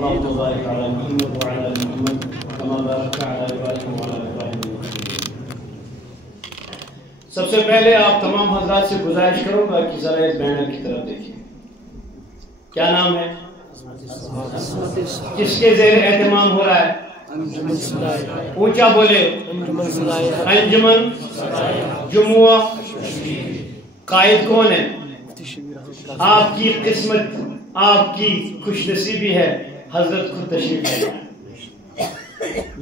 اللهم بارك على محمد وعلى آل محمد كما باركت على إبراهيم وعلى آل إبراهيم. سب سے پہلے آپ تمام حضرات سے گزارش کروں گا کہ ذرا اس بینر کی طرف دیکھیں. کیا نام ہے؟ کس کے زیر اہتمام ہو رہا ہے؟ اونچا بولے. انجمن جمعہ. قائد کون ہے؟ آپ کی قسمت، آپ کی خوش نصیبی ہے حضرت خود تشریف لائے.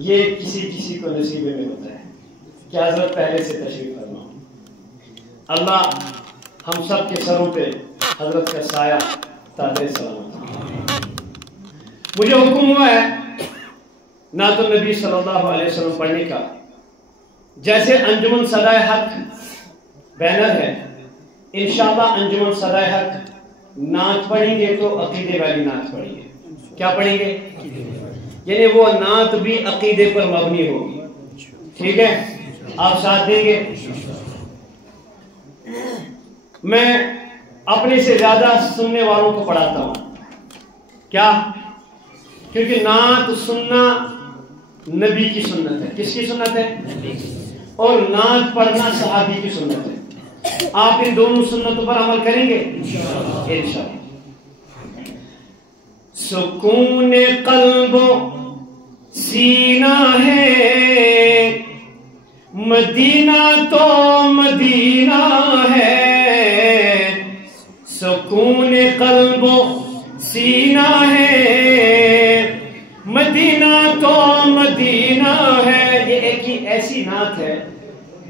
یہ کسی کو نصیبے میں ہوتا ہے کہ حضرت پہلے سے تشریف فرما. اللہ ہم سب کے سروں پہ حضرت کا سایہ تادر سلامت. مجھے حکم ہوا ہے نعت النبی صلی اللہ علیہ وسلم پڑھنے کا. جیسے انجمن صدائے حق بینر ہے، انشاءاللہ انجمن صدائے حق نعت پڑھیں گے تو عقیدے والی نعت پڑھیں گے. کیا پڑھیں گے؟ یعنی وہ نعت بھی عقیدے پر مبنی ہوگی. ٹھیک ہے؟ آپ ساتھ دیں گے؟ میں اپنے سے زیادہ سننے والوں کو پڑھاتا ہوں. کیا؟ کیونکہ نعت سننا نبی کی سنت ہے. کس کی سنت ہے؟ اور نعت پڑھنا صحابی کی سنت ہے. آپ ان دونوں سنتوں پر عمل کریں گے انشاءاللہ. سکون قلب و سینہ ہے مدینہ تو مدینہ ہے. سکون قلب و سینہ ہے مدینہ تو مدینہ ہے. یہ ایک ہی ایسی نعت ہے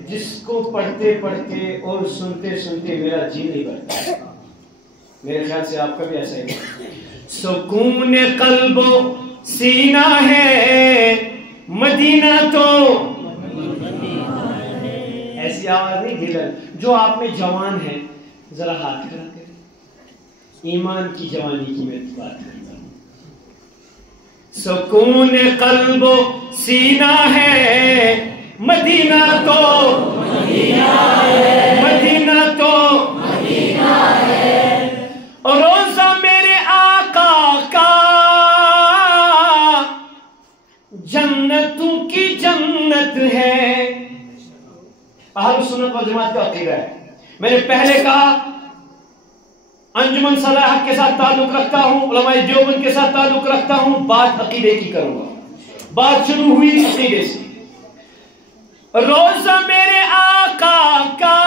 جس کو پڑھتے پڑھتے اور سنتے سنتے میرا جی نہیں بھرتا. میرے خیال سے آپ کا بھی ایسا ہی ہے. سکون قلب و سینہ ہے مدینہ تو ایسی آواز نہیں دلر. جو آپ میں جوان ہے ذرا ہاتھ کھڑا کریں. ایمان کی جوانی کی میں بات کرتا ہوں. سکون قلب و سینہ ہے مدینہ تو مدینہ تو روزہ میرے آقا کا جنتوں کی جنت ہے. اہل سنت والجماعت کا عقیدہ ہے. میں نے پہلے کہا انجمن صلاح کے ساتھ تعلق رکھتا ہوں، علماء دیوبند کے ساتھ تعلق رکھتا ہوں. بات عقیدے کی کروں گا. بات شروع ہوئی عقیدے سے. روزہ میرے آقا کا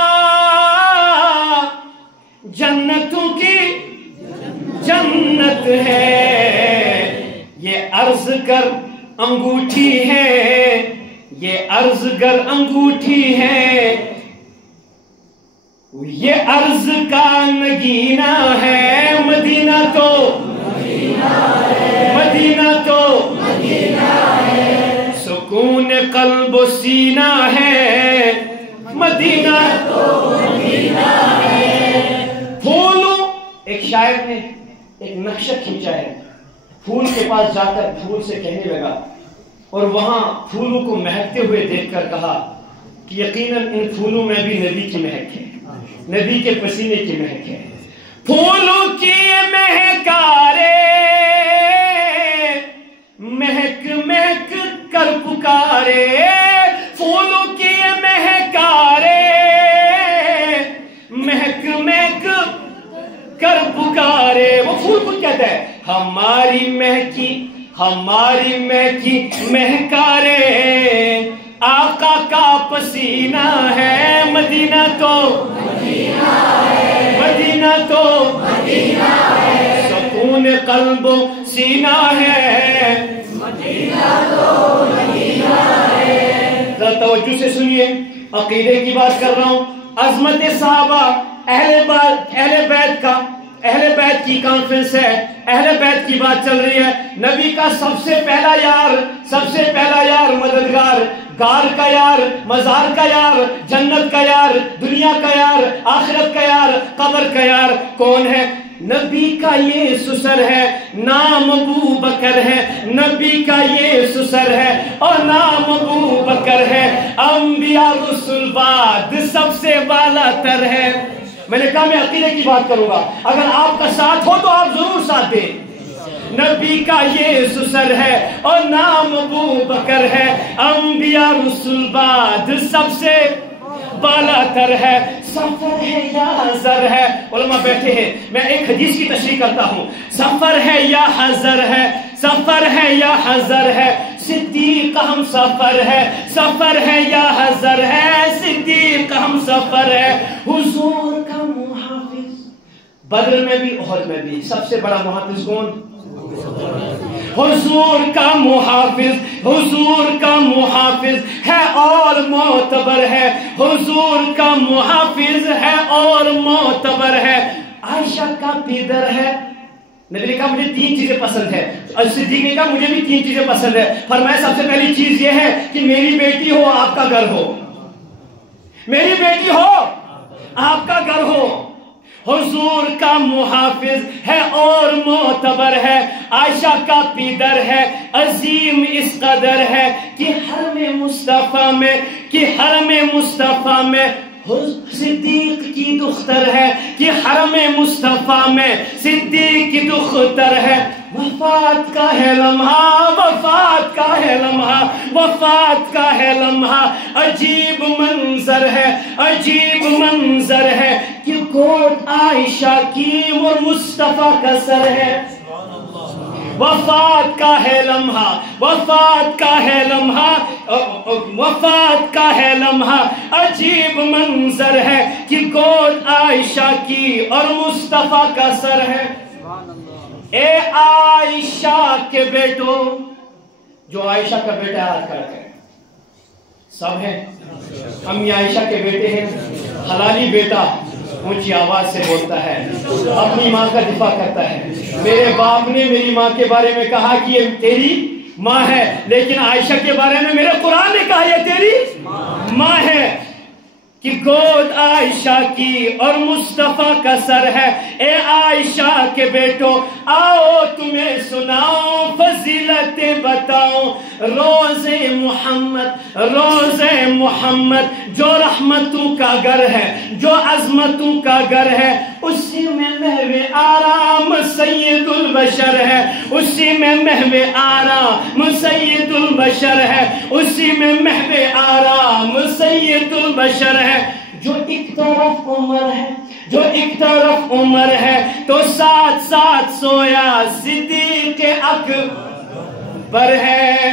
جنتوں کی جنت ہے. یہ عرض کر انگوٹھی ہے، یہ عرض گر انگوٹھی ہے. یہ عرض کا نگینہ ہے مدینہ تو مدینہ تو سکون قلب و سینہ ہے مدینہ تو پھولوں. ایک شاعر نے ایک نقشہ کھینچا ہے. پھول کے پاس جا کر پھول سے کہنے لگا اور وہاں پھولوں کو مہکتے ہوئے دیکھ کر کہا کہ یقیناً ان پھولوں میں بھی نبی کی مہک ہے، نبی کے پسینے کی مہک ہے. پھولوں کی مہکارے مہک مہک کر پکارے. پھولوں کی مہکارے مہک مہک کر پکارے. وہ پھول کو کہتا ہے ہماری مہکی مہکارے. آقا کا پسینہ ہے مدینہ تو مدینہ تو سکون قلب و سینہ ہے مدینہ تو مدینہ ہے. ذرا توجہ سے سنیے. عقیدے کی بات کر رہا ہوں. عظمت صحابہ اہل بیت کی کانفرنس ہے. اہل بیت کی بات چل رہی ہے. نبی کا سب سے پہلا یار مددگار، غار کا یار، مزار کا یار، جنت کا یار، دنیا کا یار، آخرت کا یار، قبر کا یار کون ہے؟ نبی کا یہ سسر ہے، نام ابو بکر ہے. نبی کا یہ سسر ہے اور نام ابو بکر ہے. انبیاء رسول بعد سب سے بالا تر ہے. میں نے کہا میں عقیدے کی بات کروں گا. اگر آپ کا ساتھ ہو تو آپ ضرور ساتھ دیں. نبی کا یہ سسر ہے اور نام ابو بکر ہے، انبیاء رسول بعد سب سے بالا تر ہے، سفر ہے یا حضر ہے۔ علماء بیٹھے ہیں، میں ایک حدیث کی تشریح کرتا ہوں، سفر ہے یا حضر ہے، سفر ہے یا حضر ہے، صدیق ہم سفر ہے، سفر ہے یا حضر ہے، صدیق ہم سفر ہے، حضور کا محافظ بدر میں بھی احد میں بھی سب سے بڑا محافظ کون؟ حضور کا محافظ، حضور کا محافظ ہے اور معتبر ہے، حضور کا محافظ ہے اور معتبر ہے۔ عائشہ کا پیدر ہے، نبی نے کہا مجھے 3 چیزیں پسند ہے، صدیق نے کہا مجھے بھی 3 چیزیں پسند ہے، فرمایا سب سے پہلی چیز یہ ہے کہ میری بیٹی ہو آپ کا گھر ہو، میری بیٹی ہو آپ کا گھر ہو۔ حضور کا محافظ ہے اور معتبر ہے، عائشہ کا پیدر ہے، عظیم اس قدر ہے کہ حرم مصطفیٰ میں، کہ حرم مصطفیٰ میں صدیق کی دختر ہے، کہ حرم مصطفیٰ میں صدیق کی دختر ہے۔ وفات کا ہے لمحہ، وفات کا ہے لمحہ، وفات کا ہے لمحہ، عجیب منظر ہے، عجیب منظر ہے کہ گود عائشہ کی اور مصطفیٰ کا سر ہے۔ وفات کا ہے لمحہ، وفات کا ہے لمحہ، وفات کا ہے لمحہ، عجیب منظر ہے کہ گود عائشہ کی اور مصطفیٰ کا سر ہے۔ اے عائشہ کے بیٹو، جو عائشہ کا بیٹا ہاتھ کر کے سب ہیں، امی عائشہ کے بیٹے ہیں، حلالی بیٹا اونچی آواز سے بولتا ہے، اپنی ماں کا دفاع کرتا ہے۔ میرے باپ نے میری ماں کے بارے میں کہا کہ یہ تیری ماں ہے، لیکن عائشہ کے بارے میں میرے قرآن نے کہا یہ تیری ماں ہے، کہ گود عائشہ کی اور مصطفیٰ کا سر ہے۔ اے عائشہ کے بیٹو، آؤ تمہیں سناؤ، فضیلتیں بتاؤں، روز محمد، روز محمد جو رحمتوں کا گھر ہے، جو عظمتوں کا گھر ہے، اسی میں محو آرام سید البشر ہے، اسی میں محو آرام سید البشر ہے، اسی میں محو آرام سید البشر ہے۔ جو ایک طرف عمر ہے، جو ایک طرف عمر ہے، تو ساتھ ساتھ سویا صدیق اکبر ہے،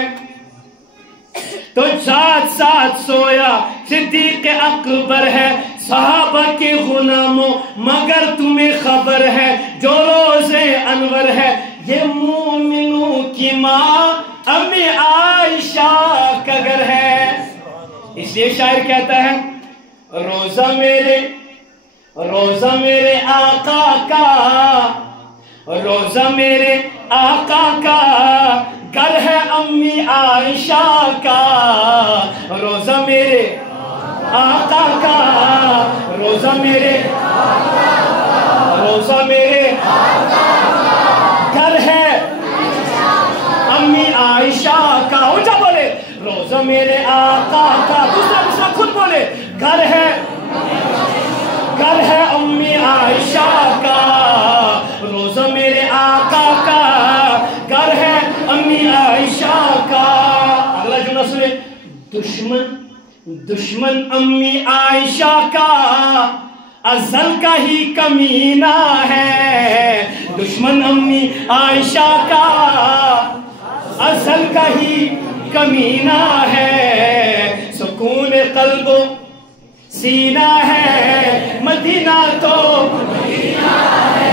تو ساتھ ساتھ سویا صدیق اکبر ہے۔ صحابہ کے غلاموں مگر تمہیں خبر ہے، جو روز انور ہے، یہ مومنوں کی ماں امی عائشہ کا گھر ہے۔ اس لیے شاعر کہتا ہے، روزہ میرے آقا کا، روزہ میرے آقا کا گھر ہے امی عائشہ کا، روزہ میرے آقا کا، روزہ میرے گھر ہے امی عائشہ کا۔ اونچا بولے، روزہ میرے آقا کا، دوسرا خود بولے، گھر ہے امی عائشہ کا، روزہ میرے آقا کا گھر ہے امی عائشہ کا۔ اگلا جملہ سنے، دشمن امی عائشہ کا ازل کا ہی کمینہ ہے، دشمن امی عائشہ کا ازل کا ہی کمینہ ہے، سکون قلب و سینہ ہے مدینہ تو،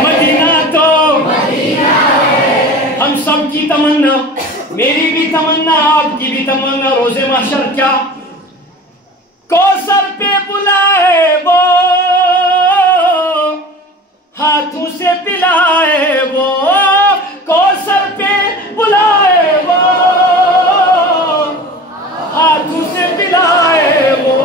مدینہ تو ہم سب کی تمنا، میری بھی تمنا، آپ کی بھی تمنا، روز محشر کیا کوثر پہ بلائے وہ، ہاتھوں سے پلائے وہ، کوثر پہ بلائے وہ، ہاتھوں سے پلائے وہ۔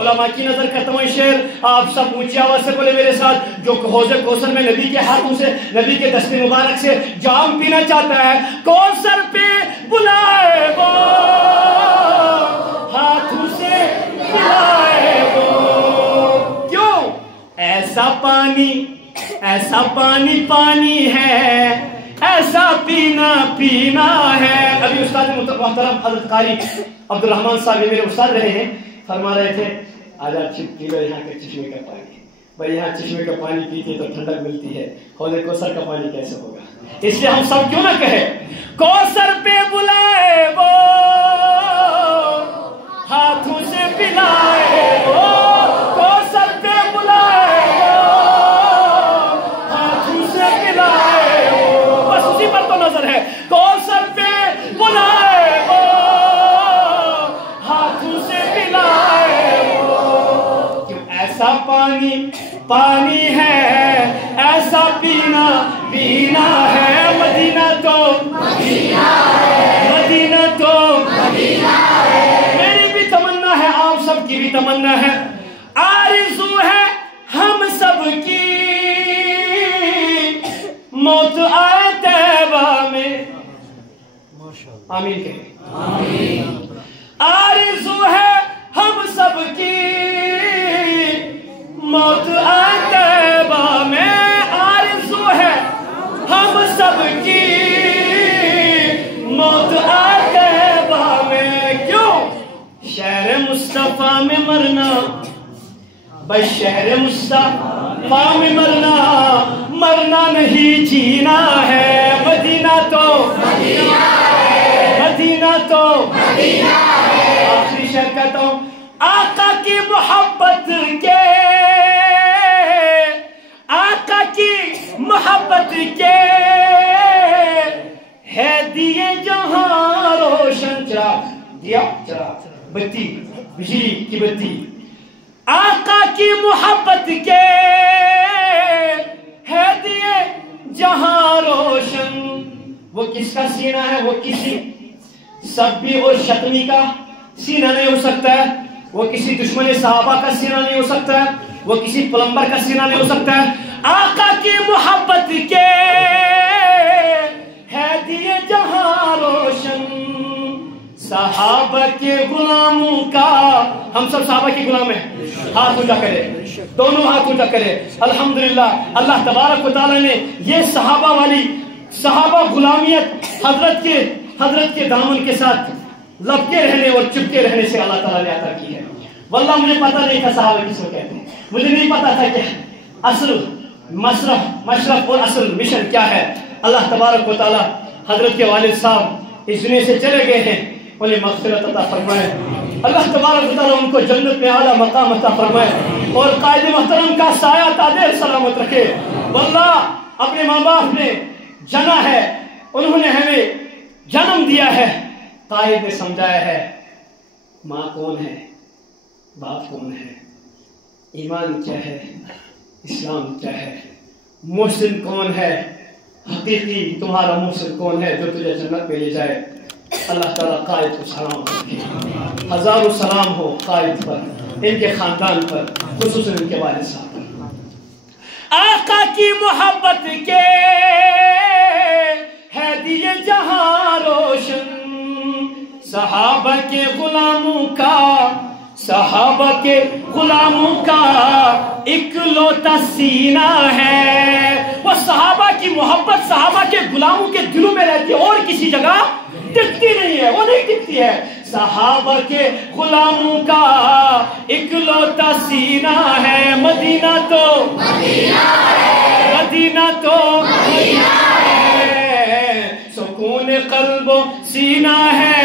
علماء کی نظر کرتا ہوں شعر، آپ سب اونچی آواز سے بولے میرے ساتھ، جو حوض کوثر میں نبی کے ہاتھوں سے، نبی کے دست مبارک سے جام پینا چاہتا ہے، کوثر پہ بلائے وہ، ہاتھوں سے پلائے وہ۔ کیوں؟ ایسا پانی پانی ہے، ایسا پینا پینا ہے. ابھی استاد محترم حضرت قاری عبدالرحمان صاحب میرے استاد رہے ہیں, فرما رہے تھے آج آپ پی لو یہاں کے چشمے کا پانی. بھائی یہاں چشمے کا پانی پیتے تو ٹھنڈک ملتی ہے, حوض کوثر کا پانی کیسے ہوگا؟ اس لیے ہم سب کیوں نہ کہیں کوثر پہ بلائے وہ ہاتھوں سے پلائے وہ, کوثر پہ بلائے وہ ہاتھوں سے پلائے وہ, بس اسی پر تو نظر ہے. کوثر پہ بلائے وہ ہاتھوں سے پلائے وہ, کیوں ایسا پانی پانی ہے, ایسا پینا پینا ہے. مدینہ تو مدینہ ہے, مدینہ تو مدینہ ہے. میری بھی تمنا ہے, آپ سب کی بھی تمنا ہے, آرزو ہے ہم سب کی موت آئے طیبہ میں. آمین کہیں آمین. آرزو ہے ہم سب کی موت آئے طیبہ میں, آرزو ہے ہم سب کی موت آئے طیبہ میں. کیوں؟ شہر مصطفیٰ میں مرنا, بس شہر مصطفیٰ میں مرنا, مرنا نہیں جینا ہے. مدینہ تو مدینہ ہے, مدینہ تو مدینہ ہے. آخری شعر کہتا ہوں, آقا کی محبت کے, آقا کی محبت کے ہے دیے جہاں روشن. چراغ دیا, چراغ بتی, بجلی کی بتی. آقا کی محبت کے ہے دیے جہاں روشن. وہ کس کا سینہ ہے؟ وہ کسی سبی اور شتمی کا سینہ نہیں ہو سکتا ہے, وہ کسی دشمن صحابہ کا سینہ نہیں ہو سکتا ہے, وہ کسی پلمبر کا سینہ نہیں ہو سکتا ہے. آقا کی محبت کے ہے دیے جہاں روشن. صحابہ کے غلاموں کا, ہم سب صحابہ کے غلام ہیں, ہاتھ اونچا کرے, دونوں ہاتھ اونچا کرے. الحمدللہ اللہ تبارک و تعالی نے یہ صحابہ والی صحابہ غلامیت حضرت کے دامن کے ساتھ لپکے رہنے اور چپکے رہنے سے اللہ تعالیٰ نے عطا کی ہے. واللہ مجھے پتہ نہیں تھا صحابہ کس کو کہتے ہیں, مجھے نہیں پتا تھا کہ اصل مشرف اور اصل مشن کیا ہے. اللہ تبارک و تعالیٰ حضرت کے والد صاحب اس دنیا سے چلے گئے ہیں, انہیں مغفرت عطا فرمائے. اللہ تبارک و تعالیٰ ان کو جنت میں اعلیٰ مقام عطا فرمائے اور قائد محترم کا سایہ تادیر سلامت رکھے. واللہ اپنے ماں باپ نے جنا ہے, انہوں نے ہمیں جنم دیا ہے, قائد نے سمجھایا ہے ماں کون ہے, باپ کون ہے, ایمان کیا ہے, اسلام کیا ہے, محسن کون ہے, حقیقی تمہارا محسن کون ہے جو تجھے جنت میں لے جائے. اللہ تعالیٰ قائد کو سلام رکھے, ہزاروں سلام ہو قائد پر, ان کے خاندان پر, خصوصاً ان کے والد صاحب پر. آقا کی محبت کے ہے دیے جہاں روشن. صحابہ کے غلاموں کا اکلوتا سینہ ہے. وہ صحابہ کی محبت صحابہ کے غلاموں کے دلوں میں رہتی ہے, اور کسی جگہ ٹکتی نہیں ہے, وہ نہیں ٹکتی ہے. صحابہ کے غلاموں کا اکلوتا سینہ ہے. مدینہ تو مدینہ ہے, مدینہ تو مدینہ ہے. سکون قلب و سینہ ہے,